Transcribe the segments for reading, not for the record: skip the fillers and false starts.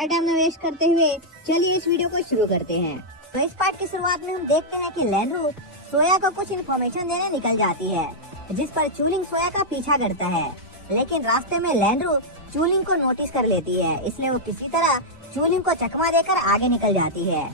Time न waste करते हुए चलिए इस वीडियो को शुरू करते हैं। तो इस पार्ट की शुरुआत में हम देखते हैं कि लैंड्रू सोया को कुछ इन्फॉर्मेशन देने निकल जाती है, जिस पर चूलिंग सोया का पीछा करता है। लेकिन रास्ते में लैंड्रू चूलिंग को नोटिस कर लेती है, इसलिए वो किसी तरह चूलिंग को चकमा देकर आगे निकल जाती है।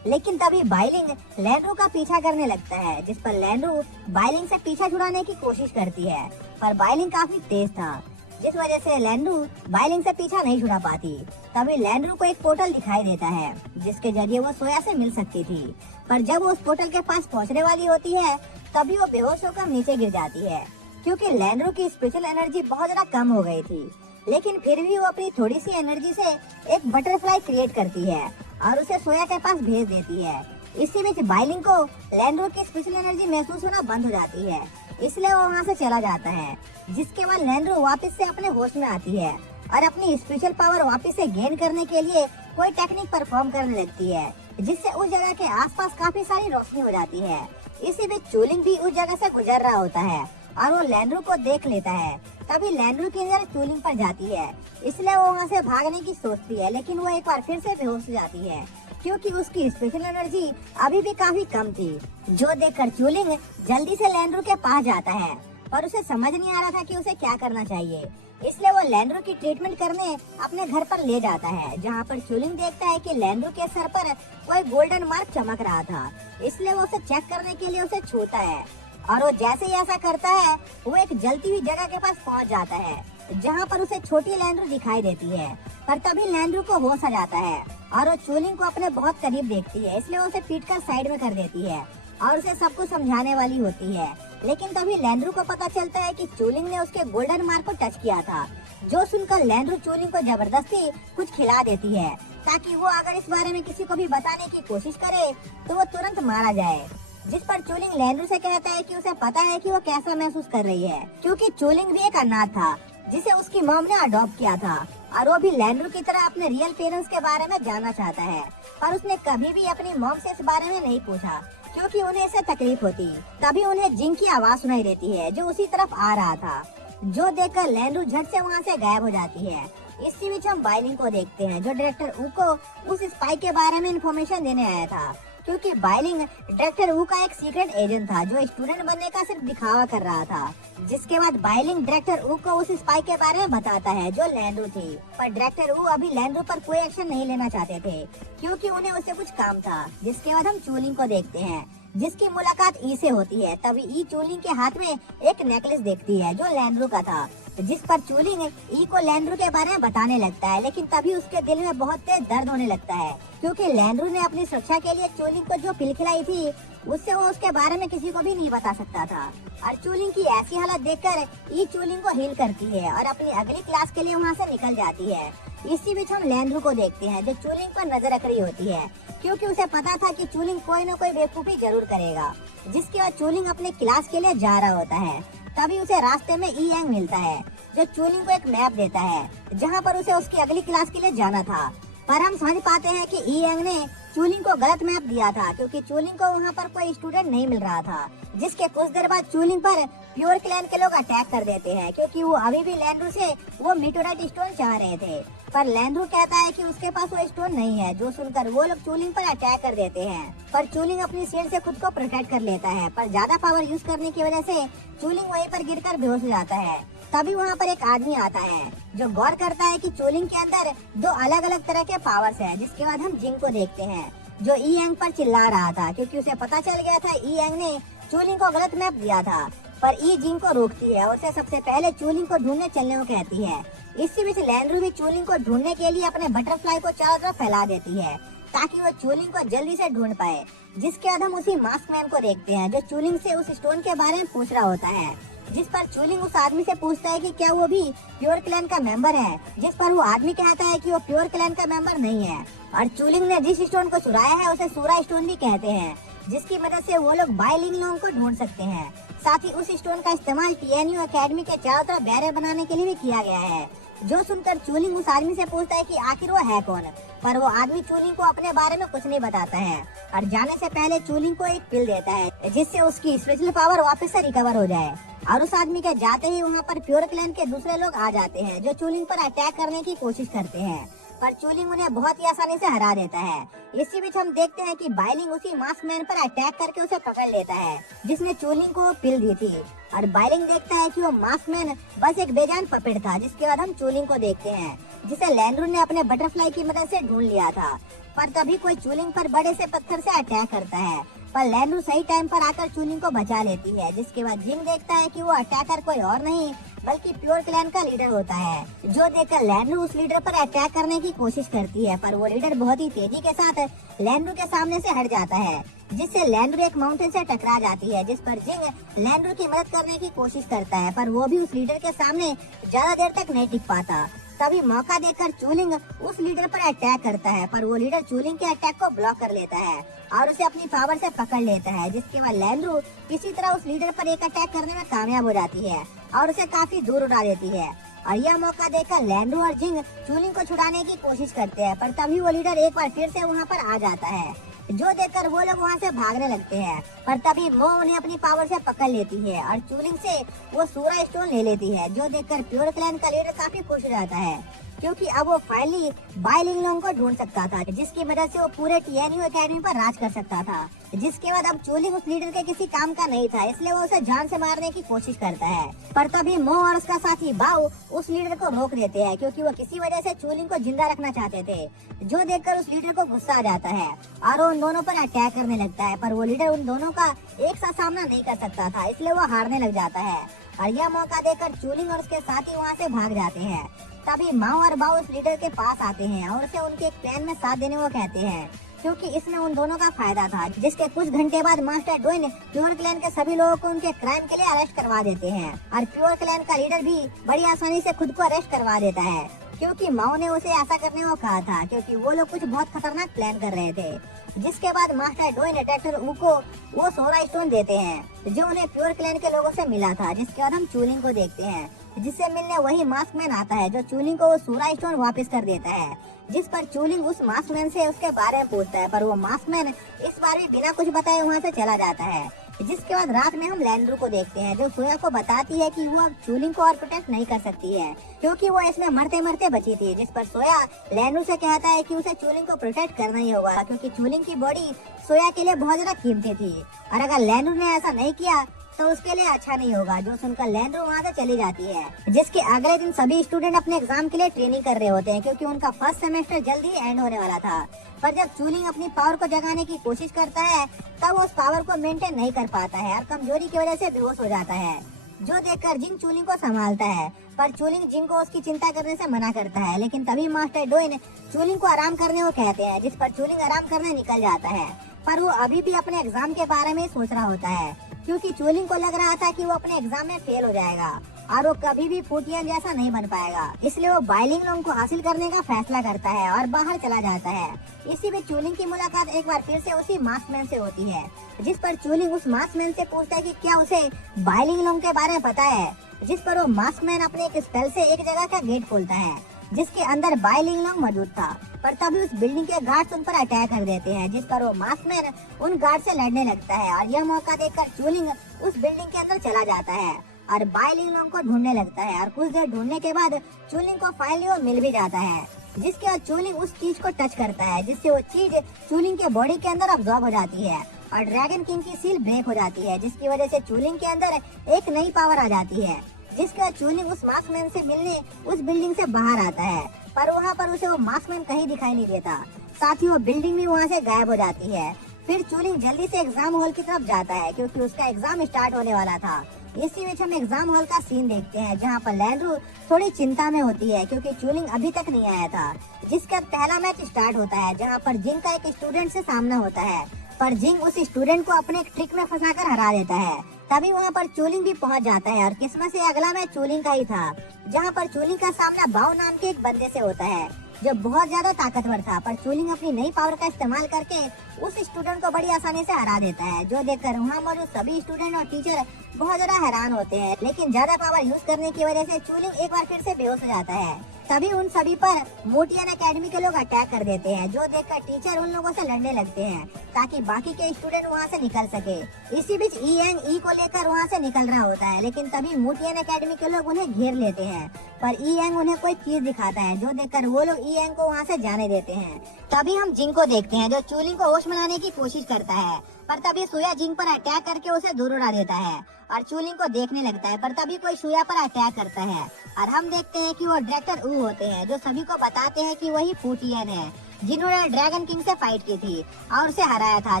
लेकिन तभी बाइलिंग लैंड्रू का पीछा करने लगता है, जिस पर लैंड्रू बाइलिंग से पीछा छुड़ाने की कोशिश करती है, पर बाइलिंग काफी तेज था, जिस वजह से लैंड्रू बाइलिंग से पीछा नहीं छुड़ा पाती। तभी लैंड्रू को एक पोर्टल दिखाई देता है, जिसके जरिए वो सोया से मिल सकती थी। पर जब वो उस पोर्टल के पास पहुंचने वाली होती है, तभी वो बेहोश होकर नीचे गिर जाती है, क्योंकि लैंड्रू की स्पिरिचुअल एनर्जी बहुत ज्यादा कम हो गई थी। लेकिन फिर भी वो अपनी थोड़ी सी एनर्जी से एक बटरफ्लाई क्रिएट करती है और उसे सोया के पास भेज देती है। इसी बीच बाइलिंग को लैंड्रू की स्पिरिचुअल एनर्जी महसूस होना बंद हो जाती है, इसलिए वो वहाँ से चला जाता है। जिसके बाद लैंड्रू वापस से अपने होश में आती है और अपनी स्पिरिचुअल पावर वापस से गेन करने के लिए कोई टेक्निक परफॉर्म करने लगती है, जिससे उस जगह के आसपास काफी सारी रोशनी हो जाती है। इसी बीच चूलिंग भी उस जगह से गुजर रहा होता है और वो लैंड्रू को देख लेता है। तभी लैंड्रू की नजर चूलिंग पर जाती है, इसलिए वो वहाँ से भागने की सोचती है, लेकिन वो एक बार फिर से बेहोश हो जाती है, क्योंकि उसकी स्पेशल एनर्जी अभी भी काफी कम थी। जो देखकर चूलिंग जल्दी से लैंड्रू के पास जाता है, पर उसे समझ नहीं आ रहा था कि उसे क्या करना चाहिए, इसलिए वो लैंड्रू की ट्रीटमेंट करने अपने घर पर ले जाता है, जहाँ पर चूलिंग देखता है कि लैंड्रू के सर पर कोई गोल्डन मार्क चमक रहा था, इसलिए वो उसे चेक करने के लिए उसे छूता है। और वो जैसे ही ऐसा करता है, वो एक जलती हुई जगह के पास पहुंच जाता है, जहां पर उसे छोटी लैंड्रू दिखाई देती है। पर तभी लैंड्रू को होश आ जाता है और वो चूलिंग को अपने बहुत करीब देखती है, इसलिए वो उसे पीटकर साइड में कर देती है और उसे सब कुछ समझाने वाली होती है। लेकिन तभी लैंड्रू को पता चलता है कि चूलिंग ने उसके गोल्डन मार्क को टच किया था, जो सुनकर लैंड्रू चूलिंग को जबरदस्ती कुछ खिला देती है, ताकि वो अगर इस बारे में किसी को भी बताने की कोशिश करे तो वो तुरंत मारा जाए। जिस पर चूलिंग लैंड्रू से कहता है कि उसे पता है कि वो कैसा महसूस कर रही है, क्योंकि चूलिंग भी एक अनाथ था जिसे उसकी मॉम ने अडॉप्ट किया था, और वो भी लैंड्रू की तरह अपने रियल पेरेंट्स के बारे में जानना चाहता है। पर उसने कभी भी अपनी मॉम से इस बारे में नहीं पूछा, क्योंकि उन्हें इससे तकलीफ होती। तभी उन्हें जिंग की आवाज सुनाई देती है, जो उसी तरफ आ रहा था, जो देखकर लैंड्रू झट से वहाँ से गायब हो जाती है। इसी बीच हम बाइलिंग को देखते हैं, जो डायरेक्टर ऊ को उस स्पाई के बारे में इंफॉर्मेशन देने आया था, क्योंकि बाइलिंग डायरेक्टर ऊ का एक सीक्रेट एजेंट था, जो स्टूडेंट बनने का सिर्फ दिखावा कर रहा था। जिसके बाद बाइलिंग डायरेक्टर ऊ को उस स्पाई के बारे में बताता है, जो लैंड्रू थी। पर डायरेक्टर ऊ अभी लैंड्रू पर कोई एक्शन नहीं लेना चाहते थे, क्योंकि उन्हें उससे कुछ काम था। जिसके बाद हम चूलिंग को देखते हैं, जिसकी मुलाकात ई से होती है। तभी ई चूलिंग के हाथ में एक नेकलेस देखती है, जो लैंड्रू का था, जिस पर चूलिंग ई को लैंड्रू के बारे में बताने लगता है। लेकिन तभी उसके दिल में बहुत तेज दर्द होने लगता है, क्योंकि लैंड्रू ने अपनी सुरक्षा के लिए चूलिंग को जो पिल खिलाई थी, उससे वो उसके बारे में किसी को भी नहीं बता सकता था। और चूलिंग की ऐसी हालत देखकर ई चूलिंग को हील करती है और अपनी अगली क्लास के लिए वहाँ से निकल जाती है। इसी बीच हम लैंड्रू को देखते हैं, जो चूलिंग पर नजर रख रही होती है, क्योंकि उसे पता था कि चूलिंग कोई न कोई बेवकूफी जरूर करेगा। जिसके बाद चूलिंग अपने क्लास के लिए जा रहा होता है। तभी उसे रास्ते में ई यांग मिलता है, जो चूलिंग को एक मैप देता है, जहाँ पर उसे उसकी अगली क्लास के लिए जाना था। पर हम समझ पाते हैं कि ई यांग ने चूलिंग को गलत मैप दिया था, क्योंकि चूलिंग को वहाँ पर कोई स्टूडेंट नहीं मिल रहा था। जिसके कुछ देर बाद चूलिंग पर प्योर क्लैन के लोग अटैक कर देते हैं, क्योंकि वो अभी भी लैंड्रू से वो मीटोराइट स्टोन चाह रहे थे। पर लैंड्रू कहता है कि उसके पास वो स्टोन नहीं है, जो सुनकर वो लोग चूलिंग पर अटैक कर देते हैं। पर चूलिंग अपनी शील्ड से खुद को प्रोटेक्ट कर लेता है, पर ज्यादा पावर यूज करने की वजह से चूलिंग वहीं पर गिरकर बेहोश हो जाता है। तभी वहाँ पर एक आदमी आता है, जो गौर करता है कि चूलिंग के अंदर दो अलग अलग तरह के पावर्स है। जिसके बाद हम जिंग को देखते हैं, जो ई यांग पर चिल्ला रहा था, क्योंकि उसे पता चल गया था ई यांग ने चूलिंग को गलत मैप दिया था। पर ई जिंग को रोकती है और उसे सबसे पहले चूलिंग को ढूंढने चलने को कहती है। इसी बीच लैंड्रू भी चूलिंग को ढूंढने के लिए अपने बटरफ्लाई को चारों तरफ फैला देती है, ताकि वो चूलिंग को जल्दी से ढूंढ पाए। जिसके बाद हम उसी मास्क मैन को देखते हैं, जो चूलिंग से उस स्टोन के बारे में पूछ रहा होता है। जिस पर चूलिंग उस आदमी से पूछता है कि क्या वो भी प्योर क्लैन का मेंबर है, जिस पर वो आदमी कहता है कि वो प्योर क्लैन का मेंबर नहीं है। और चूलिंग ने जिस स्टोन को चुराया है उसे सूरा स्टोन भी कहते हैं, जिसकी मदद से वो लोग बाइलिंग लोगों को ढूंढ सकते हैं। साथ ही उस स्टोन का इस्तेमाल TNU एकेडमी के चारों तरफ बैरियर बनाने के लिए भी किया गया है। जो सुनकर चूलिंग उस आदमी से पूछता है कि आखिर वो है कौन, पर वो आदमी चूलिंग को अपने बारे में कुछ नहीं बताता है और जाने से पहले चूलिंग को एक पिल देता है, जिससे उसकी स्पेशल पावर वापस से रिकवर हो जाए। और उस आदमी के जाते ही वहाँ पर प्योर क्लैन के दूसरे लोग आ जाते हैं, जो चूलिंग पर अटैक करने की कोशिश करते हैं। पर चूलिंग उन्हें बहुत ही आसानी से हरा देता है। इसी बीच हम देखते हैं कि बाइलिंग उसी मास्कमैन पर अटैक करके उसे पकड़ लेता है जिसने चूलिंग को पिल दी थी। और बाइलिंग देखता है कि वो मास्कमैन बस एक बेजान पपेट था। जिसके बाद हम चूलिंग को देखते हैं जिसे लैंड्रू ने अपने बटरफ्लाई की मदद से ढूंढ लिया था। पर तभी कोई चूलिंग पर बड़े से पत्थर से अटैक करता है, पर लैंड्रू सही टाइम पर आकर चूलिंग को बचा लेती है। जिसके बाद जिंग देखता है कि वो अटैकर कोई और नहीं बल्कि प्योर क्लैन का लीडर होता है। जो देखकर लैंड्रू उस लीडर पर अटैक करने की कोशिश करती है, पर वो लीडर बहुत ही तेजी के साथ लैंड्रू के सामने से हट जाता है, जिससे लैंड्रू एक माउंटेन से टकरा जाती है। जिस पर जिंग लैंड्रू की मदद करने की कोशिश करता है, पर वो भी उस लीडर के सामने ज्यादा देर तक नहीं टिक पाता। तभी मौका देकर चूलिंग उस लीडर पर अटैक करता है, पर वो लीडर चूलिंग के अटैक को ब्लॉक कर लेता है और उसे अपनी पावर से पकड़ लेता है। जिसके बाद लैंड्रू किसी तरह उस लीडर पर एक अटैक करने में कामयाब हो जाती है और उसे काफी दूर उड़ा देती है। और यह मौका देकर लैंड्रू और जिंग चूलिंग को छुड़ाने की कोशिश करते हैं, पर तभी वो लीडर एक बार फिर से वहाँ पर आ जाता है, जो देखकर वो लोग वहाँ से भागने लगते हैं। पर तभी मो उन्हें अपनी पावर से पकड़ लेती है और चूलिंग से वो सूरा स्टोन ले लेती है, जो देखकर प्योर क्लैन का लीडर काफी खुश हो जाता है, क्योंकि अब वो फाइनली बाइलिंग लोगों को ढूंढ सकता था, जिसकी मदद से वो पूरे टीएनयू एकेडमी पर राज कर सकता था। जिसके बाद अब चूलिंग उस लीडर के किसी काम का नहीं था, इसलिए वो उसे जान से मारने की कोशिश करता है। पर तभी मो और उसका साथी बाओ उस लीडर को रोक देते हैं, क्योंकि वो किसी वजह से चूलिंग को जिंदा रखना चाहते थे। जो देखकर उस लीडर को गुस्सा आ जाता है और वो उन दोनों पर अटैक करने लगता है, पर वो लीडर उन दोनों का एक साथ सामना नहीं कर सकता था, इसलिए वो हारने लग जाता है। और यह मौका देकर चूलिंग और उसके साथी वहाँ से भाग जाते हैं। तभी माओ और बाओ उस लीडर के पास आते हैं और उसे उनके एक प्लान में साथ देने को कहते हैं, क्योंकि इसमें उन दोनों का फायदा था। जिसके कुछ घंटे बाद मास्टर डोइन प्योर क्लैन के सभी लोगों को उनके क्राइम के लिए अरेस्ट करवा देते हैं और प्योर क्लैन का लीडर भी बड़ी आसानी से खुद को अरेस्ट करवा देता है, क्योंकि माओ ने उसे ऐसा करने को कहा था, क्योंकि वो लोग कुछ बहुत खतरनाक प्लान कर रहे थे। जिसके बाद मास्टर डोइन डॉक्टर ऊ को वो सोरा स्टोन देते हैं जो उन्हें प्योर क्लैन के लोगों से मिला था। जिसके बाद हम चूलिंग को देखते हैं, जिससे मिलने वही मास्कमैन आता है जो चूलिंग को वो सोरा स्टोन वापस कर देता है। जिस पर चूलिंग उस मास्कमैन से उसके बारे में पूछता है, पर वो मास्कमैन इस बार भी बिना कुछ बताए वहाँ से चला जाता है। जिसके बाद रात में हम लैंड्रू को देखते हैं, जो सोया को बताती है कि वो अब चूलिंग को और प्रोटेक्ट नहीं कर सकती है, क्योंकि वो इसमें मरते मरते बची थी। जिस पर सोया लैंड्रू से कहता है कि उसे चूलिंग को प्रोटेक्ट करना ही होगा, क्योंकि चूलिंग की बॉडी सोया के लिए बहुत ज्यादा कीमती थी और अगर लैंड्रू ने ऐसा नहीं किया तो उसके लिए अच्छा नहीं होगा। जो सुनकर लैंड्रू वहाँ से चली जाती है। जिसके अगले दिन सभी स्टूडेंट अपने एग्जाम के लिए ट्रेनिंग कर रहे होते हैं, क्योंकि उनका फर्स्ट सेमेस्टर जल्दी ही एंड होने वाला था। पर जब चूलिंग अपनी पावर को जगाने की कोशिश करता है, तब वो उस पावर को मेंटेन नहीं कर पाता है और कमजोरी की वजह से बेहोश हो जाता है। जो देखकर जिंग चूलिंग को संभालता है, पर चूलिंग जिंग को उसकी चिंता करने से मना करता है। लेकिन तभी मास्टर डोइन चूलिंग को आराम करने को कहते हैं, जिस पर चूलिंग आराम करने निकल जाता है। पर वो अभी भी अपने एग्जाम के बारे में सोच रहा होता है, क्योंकि चूलिंग को लग रहा था कि वो अपने एग्जाम में फेल हो जाएगा और वो कभी भी फुटियन जैसा नहीं बन पाएगा। इसलिए वो बाइलिंग लोगों को हासिल करने का फैसला करता है और बाहर चला जाता है। इसी में चूलिंग की मुलाकात एक बार फिर से उसी मास्कमैन से होती है, जिस पर चूलिंग उस मास्कमैन से पूछता है कि क्या उसे बाइलिंग लोगों के बारे में पता है। जिस पर वो मास्कमैन अपने एक स्पेल से एक जगह का गेट खोलता है, जिसके अंदर बाइलिंग लोग मौजूद था। पर तभी उस बिल्डिंग के गार्ड्स उन पर अटैक कर देते हैं, जिस पर वो मास्कमैन उन गार्ड से लड़ने लगता है और यह मौका देखकर चूलिंग उस बिल्डिंग के अंदर चला जाता है और बाइलिंग लोगों को ढूंढने लगता है। और कुछ देर ढूंढने के बाद चूलिंग को फाइनली वो मिल भी जाता है, जिसके बाद चूलिंग उस चीज को टच करता है, जिससे वो चीज चूलिंग के बॉडी के अंदर अब्सॉर्ब हो जाती है और ड्रैगन किंग की सील ब्रेक हो जाती है, जिसकी वजह से चूलिंग के अंदर एक नई पावर आ जाती है। जिसके बाद चूलिंग उस मास्कमैन से मिलने उस बिल्डिंग से बाहर आता है, पर वहाँ पर उसे वो मास्कमैन कहीं दिखाई नहीं देता। साथ ही वो बिल्डिंग भी वहाँ से गायब हो जाती है। फिर चूलिंग जल्दी से एग्जाम हॉल की तरफ जाता है, क्योंकि उसका एग्जाम स्टार्ट होने वाला था। इसी बीच हम एग्जाम हॉल का सीन देखते हैं, जहाँ पर लैंड्रू थोड़ी चिंता में होती है, क्योंकि चूलिंग अभी तक नहीं आया था। जिसका पहला मैच स्टार्ट होता है, जहाँ पर जिंग का एक स्टूडेंट से सामना होता है, पर जिंग उस स्टूडेंट को अपने एक ट्रिक में फंसाकर हरा देता है। तभी वहाँ पर चूलिंग भी पहुँच जाता है और किस्मत से अगला मैच चूलिंग का ही था, जहाँ पर चूलिंग का सामना बाओ नाम के एक बंदे से होता है, जो बहुत ज्यादा ताकतवर था। पर चूलिंग अपनी नई पावर का इस्तेमाल करके उस स्टूडेंट को बड़ी आसानी से हरा देता है, जो देखकर वहाँ मौजूद सभी स्टूडेंट और टीचर बहुत ज्यादा हैरान होते हैं। लेकिन ज्यादा पावर यूज करने की वजह से चूलिंग एक बार फिर से बेहोश हो जाता है। तभी उन सभी पर मोटियन एकेडमी के लोग अटैक कर देते हैं, जो देखकर टीचर उन लोगों से लड़ने लगते हैं ताकि बाकी के स्टूडेंट वहां से निकल सके। इसी बीच ई एंग ई को लेकर वहां से निकल रहा होता है, लेकिन तभी मोटियन एकेडमी के लोग उन्हें घेर लेते हैं, पर ई एंग उन्हें कोई चीज दिखाता है, जो देखकर वो लोग ई एंग को वहां से जाने देते हैं। तभी हम जिंग को देखते हैं, जो चूलिंग को होश में लाने की कोशिश करता है, पर तभी सुया जिंग पर अटैक करके उसे दूर उड़ा देता है और चूलिंग को देखने लगता है। पर तभी कोई सुया पर अटैक करता है और हम देखते हैं कि वो डायरेक्टर ऊ होते हैं, जो सभी को बताते हैं कि वही फूटियन है जिन्होंने ड्रैगन किंग से फाइट की थी और उसे हराया था।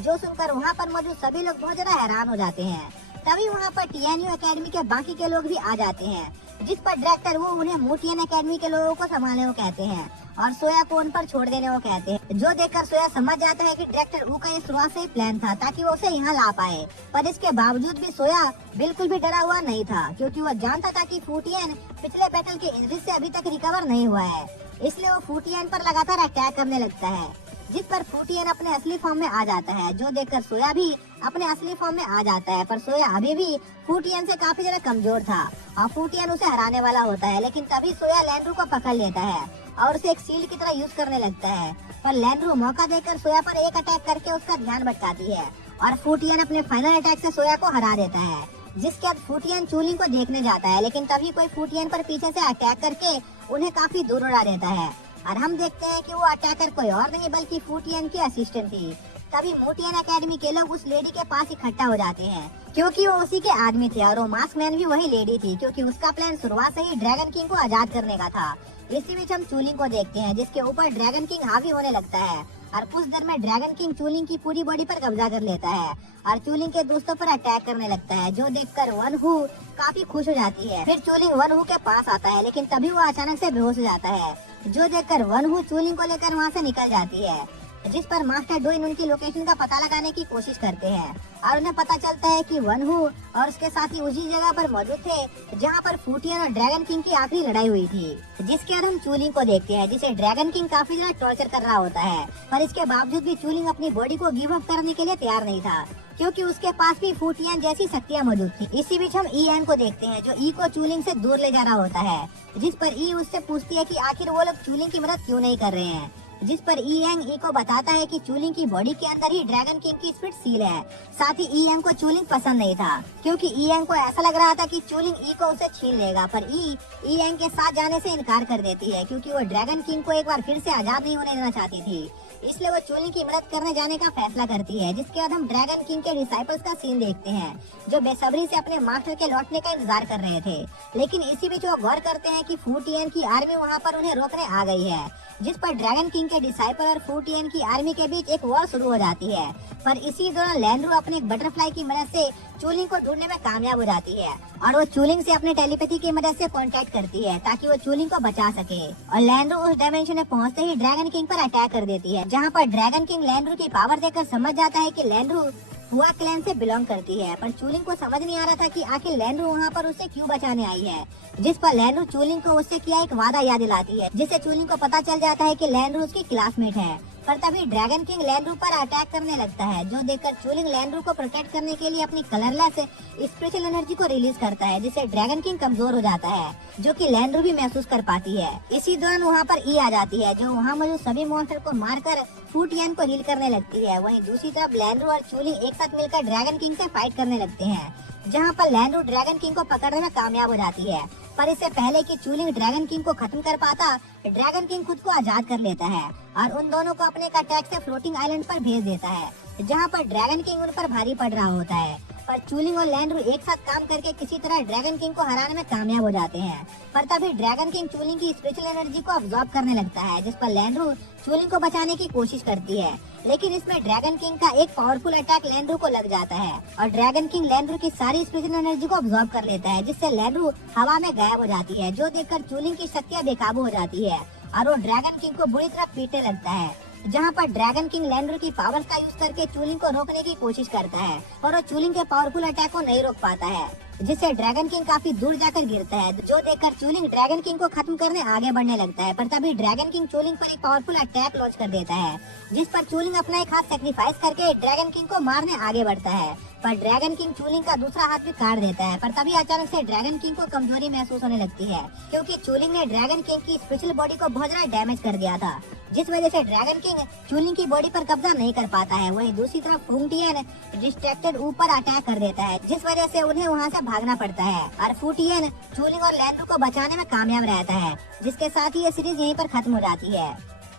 जो सुनकर वहाँ पर मौजूद सभी लोग बहुत ज्यादा हैरान हो जाते हैं। तभी वहाँ पर टीएनयू एकेडमी के बाकी के लोग भी आ जाते हैं, जिस पर डायरेक्टर वो उन्हें मोटियन एकेडमी के लोगों को संभालने को कहते हैं और सोया को उन पर छोड़ देने को कहते हैं। जो देखकर सोया समझ जाता है कि डायरेक्टर ऊ का ये शुरुआत से ही प्लान था ताकि वो उसे यहाँ ला पाए, पर इसके बावजूद भी सोया बिल्कुल भी डरा हुआ नहीं था, क्योंकि वो जानता था कि फूटियन पिछले बैटल के इंजरी से अभी तक रिकवर नहीं हुआ है। इसलिए वो फूटियन पर लगातार अटैक करने लगता है, जिस पर फूटियन अपने असली फॉर्म में आ जाता है। जो देखकर सोया भी अपने असली फॉर्म में आ जाता है, पर सोया अभी भी फूटियन से काफी ज्यादा कमजोर था और फूटियन उसे हराने वाला होता है। लेकिन तभी सोया लैंड्रू को पकड़ लेता है और उसे एक शील्ड की तरह यूज करने लगता है, पर लैंड्रू मौका देकर सोया पर एक अटैक करके उसका ध्यान भटकाती है और फूटियन अपने फाइनल अटैक से सोया को हरा देता है, जिसके बाद फूटियन चूलिंग को देखने जाता है। लेकिन तभी कोई फूटियन पर पीछे से अटैक करके उन्हें काफी दूर उड़ा देता है और हम देखते हैं कि वो अटैकर कोई और नहीं बल्कि फूटियन की असिस्टेंट थी। तभी मोटियन एकेडमी के लोग उस लेडी के पास इकट्ठा हो जाते हैं, क्योंकि वो उसी के आदमी थे और वो मास्क मैन भी वही लेडी थी, क्योंकि उसका प्लान शुरुआत से ही ड्रैगन किंग को आजाद करने का था। इसी बीच हम चूलिंग को देखते हैं, जिसके ऊपर ड्रैगन किंग हावी होने लगता है और कुछ देर में ड्रैगन किंग चूलिंग की पूरी बॉडी पर कब्जा कर लेता है और चूलिंग के दोस्तों पर अटैक करने लगता है। जो देखकर वन हू काफी खुश हो जाती है। फिर चूलिंग वन हू के पास आता है, लेकिन तभी वो अचानक से बेहोश हो जाता है। जो देखकर वन हू चूलिंग को लेकर वहाँ से निकल जाती है, जिस पर मास्टर डोइन उनकी लोकेशन का पता लगाने की कोशिश करते हैं और उन्हें पता चलता है कि वन हू और उसके साथी उसी जगह पर मौजूद थे जहां पर फूटियन और ड्रैगन किंग की आखिरी लड़ाई हुई थी। जिसके बाद हम चूलिंग को देखते हैं, जिसे ड्रैगन किंग काफी ज्यादा टॉर्चर कर रहा होता है, पर इसके बावजूद भी चूलिंग अपनी बॉडी को गिव अप करने के लिए तैयार नहीं था, क्योंकि उसके पास भी फूटियन जैसी शक्तियां मौजूद थी। इसी बीच हम ई एन को देखते हैं, जो ई को चूलिंग से दूर ले जा रहा होता है, जिस पर ई उससे पूछती है कि आखिर वो लोग चूलिंग की मदद क्यों नहीं कर रहे हैं, जिस पर ई एंग ई को बताता है कि चूलिंग की बॉडी के अंदर ही ड्रैगन किंग की स्पिरिट सील है। साथ ही ई एंग को चूलिंग पसंद नहीं था, क्योंकि ई एंग को ऐसा लग रहा था कि चूलिंग ई को उसे छीन लेगा, पर ई एंग के साथ जाने से इनकार कर देती है, क्योंकि वो ड्रैगन किंग को एक बार फिर से आजाद नहीं होने देना चाहती थी। इसलिए वो चूलिंग की मदद करने जाने का फैसला करती है। जिसके बाद हम ड्रैगन किंग के डिसाइपल्स का सीन देखते हैं, जो बेसब्री से अपने मास्टर के लौटने का इंतजार कर रहे थे। लेकिन इसी बीच वो गौर करते हैं कि फूटियन की आर्मी वहाँ पर उन्हें रोकने आ गई है, जिस पर ड्रैगन किंग के डिसाइपल और फूटियन की आर्मी के बीच एक वॉर शुरू हो जाती है। पर इसी दौरान लैंड्रू अपने एक बटरफ्लाई की मदद से चूलिंग को ढूंढने में कामयाब हो जाती है और वो चूलिंग से अपने टेलीपैथी की मदद से कांटेक्ट करती है ताकि वो चूलिंग को बचा सके। और लैंड्रू उस डायमेंशन में पहुंचते ही ड्रैगन किंग पर अटैक कर देती है, जहां पर ड्रैगन किंग लैंड्रू की पावर देखकर समझ जाता है कि लैंड्रू हुआ क्लैन से बिलोंग करती है। पर चूलिंग को समझ नहीं आ रहा था कि आखिर लैंड्रू वहाँ पर उसे क्यों बचाने आई है, जिस पर लैंड्रू चूलिंग को उससे किया एक वादा याद दिलाती है, जिससे चूलिंग को पता चल जाता है कि लैंड्रू उसकी क्लासमेट है। पर तभी ड्रैगन किंग लैंड्रू पर अटैक करने लगता है, जो देखकर चूलिंग लैंड्रू को प्रोटेक्ट करने के लिए अपनी कलरलेस स्पेशल एनर्जी को रिलीज करता है, जिससे ड्रैगन किंग कमजोर हो जाता है, जो कि लैंड्रू भी महसूस कर पाती है। इसी दौरान वहाँ पर ई आ जाती है, जो वहाँ मौजूद सभी मॉन्स्टर को मारकर फूटियन को हील करने लगती है। वहीं दूसरी तरफ लैंड्रू और चूलिंग एक साथ मिलकर ड्रैगन किंग से फाइट करने लगते हैं, जहाँ पर लैंड्रू ड्रैगन किंग को पकड़ने में कामयाब हो जाती है। पर इससे पहले कि चूलिंग ड्रैगन किंग को खत्म कर पाता, ड्रैगन किंग खुद को आजाद कर लेता है और उन दोनों को अपने एक अटैक से फ्लोटिंग आइलैंड पर भेज देता है, जहाँ पर ड्रैगन किंग उन पर भारी पड़ रहा होता है। पर चूलिंग और लैंड्रू एक साथ काम करके किसी तरह ड्रैगन किंग को हराने में कामयाब हो जाते हैं। पर तभी ड्रैगन किंग चूलिंग की स्पेशल एनर्जी को अब्सॉर्ब करने लगता है, जिस पर लैंड्रू चूलिंग को बचाने की कोशिश करती है। लेकिन इसमें ड्रैगन किंग का एक पावरफुल अटैक लैंड्रू को लग जाता है और ड्रैगन किंग लैंड्रू की सारी स्पेशल एनर्जी को अब्सॉर्ब कर लेता है, जिससे लैंड्रू हवा में गायब हो जाती है। जो देखकर चूलिंग की शक्तियाँ बेकाबू हो जाती है और वो ड्रैगन किंग को बुरी तरह पीटने लगता है, जहाँ पर ड्रैगन किंग लैंड्रू की पावर का यूज करके चूलिंग को रोकने की कोशिश करता है, और वो चूलिंग के पावरफुल अटैक को नहीं रोक पाता है, जिससे ड्रैगन किंग काफी दूर जाकर गिरता है। जो देखकर चूलिंग ड्रैगन किंग को खत्म करने आगे बढ़ने लगता है। पर तभी ड्रैगन किंग चूलिंग पर एक पावरफुल अटैक लॉन्च कर देता है, जिस पर चूलिंग अपना एक हाथ सेक्रीफाइस करके ड्रैगन किंग को मारने आगे बढ़ता है। पर ड्रैगन किंग चूलिंग का दूसरा हाथ भी काट देता है। पर तभी अचानक से ड्रैगन किंग को कमजोरी महसूस होने लगती है, क्योंकि चूलिंग ने ड्रैगन किंग की स्पेशल बॉडी को बहुत ज्यादा डैमेज कर दिया था, जिस वजह से ड्रैगन किंग चूलिंग की बॉडी पर कब्जा नहीं कर पाता है। वहीं दूसरी तरफ फू टिएन डिस्ट्रैक्टेड ऊपर अटैक कर देता है, जिस वजह से उन्हें वहां से भागना पड़ता है और फू टिएन चूलिंग और लैंड्रू को बचाने में कामयाब रहता है, जिसके साथ ही ये सीरीज यहीं पर खत्म हो जाती है।